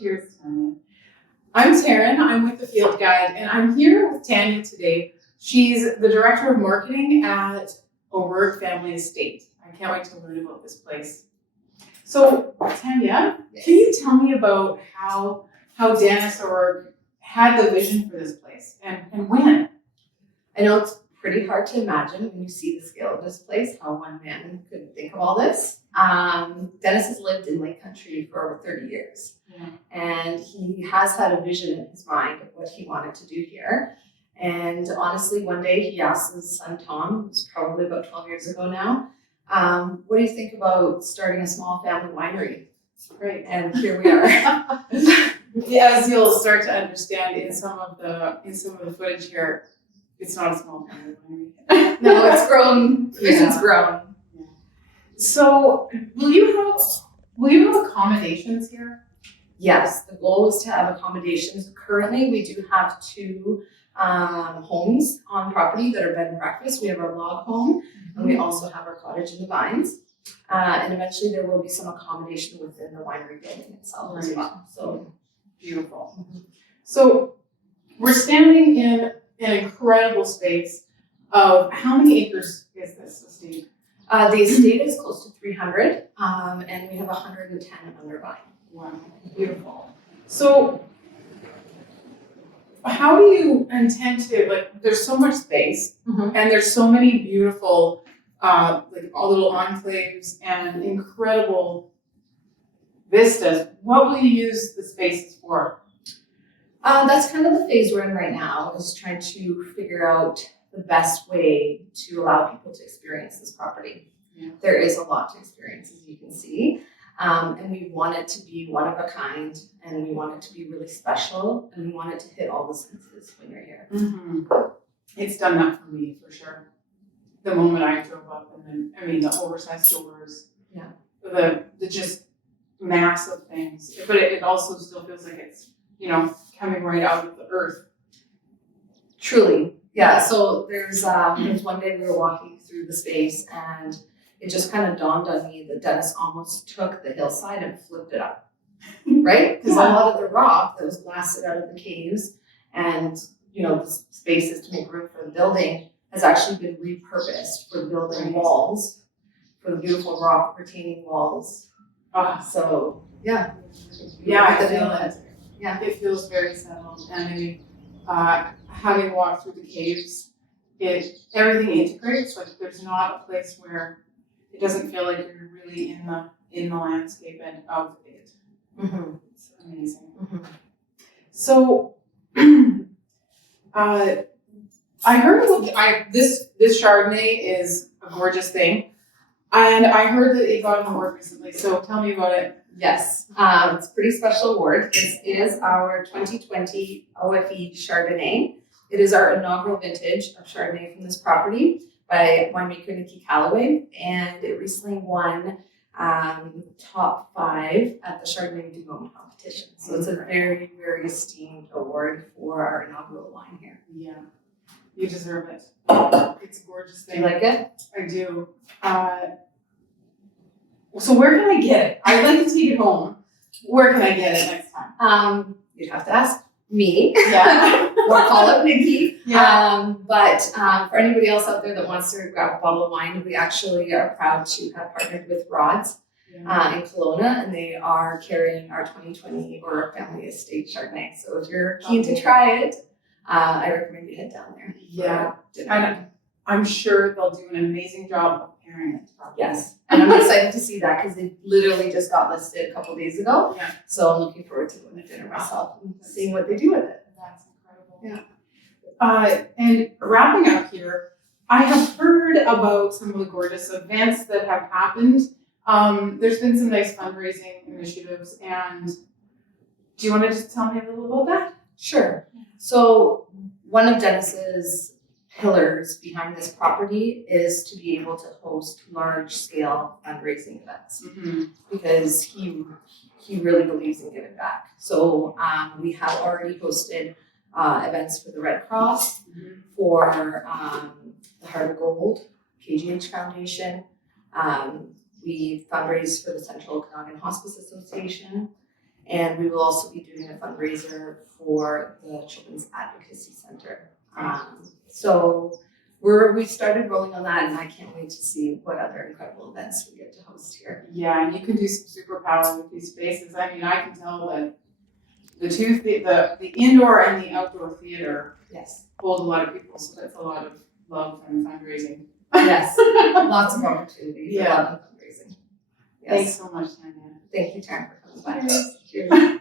Cheers, Tanja. I'm Taryn. I'm with the Field Guide, and I'm here with Tanja today. She's the Director of Marketing at O'Rourke Family Estate. I can't wait to learn about this place. So, Tanja, Yes. Can you tell me about how Dennis O'Rourke had the vision for this place and when? I know it's pretty hard to imagine when you see the scale of this place, how one man could think of all this. Dennis has lived in Lake Country for over 30 years. Yeah. And he has had a vision in his mind of what he wanted to do here. And honestly, one day he asked his son Tom, who's probably about 12 years ago now, what do you think about starting a small family winery? Great. And here we are. As you'll start to understand in some of the footage here, it's not a small family winery. No, it's grown. Vision's grown. Yeah. So, will you have accommodations here? Yes, the goal is to have accommodations. Currently, we do have 2 homes on property that are bed and breakfast. We have our log home, and we also have our cottage in the vines. And eventually, there will be some accommodation within the winery building itself as well. So beautiful. So, we're standing in an incredible space of how many acres is this estate? The estate is close to 300, and we have 110 under vine. Wow, beautiful. So, how do you intend to, there's so much space, and there's so many beautiful, all little enclaves and incredible vistas. What will you use the spaces for? That's kind of the phase we're in right now, is trying to figure out the best way to allow people to experience this property. Yeah. There is a lot to experience, as you can see. And we want it to be one of a kind, and we want it to be really special, and we want it to hit all the senses when you're here. Mm-hmm. It's done that for me, for sure. The moment I drove up, and then, the oversized doors. Yeah. The just massive things. But it also still feels like it's, coming right out of the earth. Truly. Yeah. So there's one day we were walking through the space, and it just kind of dawned on me that Dennis almost took the hillside and flipped it up, right? Because a lot of the rock that was blasted out of the caves and, the spaces to make room for the building has actually been repurposed for building walls, for the beautiful rock retaining walls. So, yeah. Yeah, I feel it. Yeah. It feels very settled. And having walked through the caves, everything integrates. Like, there's not a place where it doesn't feel like you're really in the landscape and of it. Mm-hmm. It's amazing. Mm-hmm. So, I heard this Chardonnay is a gorgeous thing, and I heard that it got an award recently. So tell me about it. Yes, it's a pretty special award. This is our 2020 OFE Chardonnay. It is our inaugural vintage of Chardonnay from this property by winemaker Nikki Calloway, and it recently won top 5 at the Chardonnay du Monde competition. So it's a very, very esteemed award for our inaugural wine here. Yeah, you deserve it. It's a gorgeous thing. Do you like it? I do. So where can I get it? I'd like to take it home. Where can I get it next time? You'd have to ask me. Yeah. Or call up Nikki. Yeah. But for anybody else out there that wants to grab a bottle of wine, we actually are proud to have partnered with Rods in Kelowna, and they are carrying our 2020 O'Rourke Family Estate Chardonnay. So if you're keen to try it, I recommend you head down there. Yeah. And I'm sure they'll do an amazing job of pairing it. Yes. And I'm excited to see that because they literally just got listed a couple days ago. Yeah. So I'm looking forward to going to dinner myself and seeing what they do with it. That's incredible. Yeah. And wrapping up here, I have heard about some of the gorgeous events that have happened. There's been some nice fundraising initiatives, and do you want to just tell me a little about that? Sure. So one of Dennis's pillars behind this property is to be able to host large-scale fundraising events because he really believes in giving back. So we have already hosted events for the Red Cross, for the Heart of Gold, KGH Foundation. We fundraised for the Central Okanagan Hospice Association, And we will also be doing a fundraiser for the Children's Advocacy Center. So we started rolling on that, and I can't wait to see what other incredible events we get to host here. Yeah, and you can do some superpower with these spaces. I mean, I can tell that the indoor and the outdoor theater Yes. hold a lot of people, so that's a lot of love and fundraising. Yes. Lots of opportunities. Yeah. A lot of fundraising. Yes. Thanks so much, Tanya. Thank you, Tara, for coming by. Cheers. Cheers.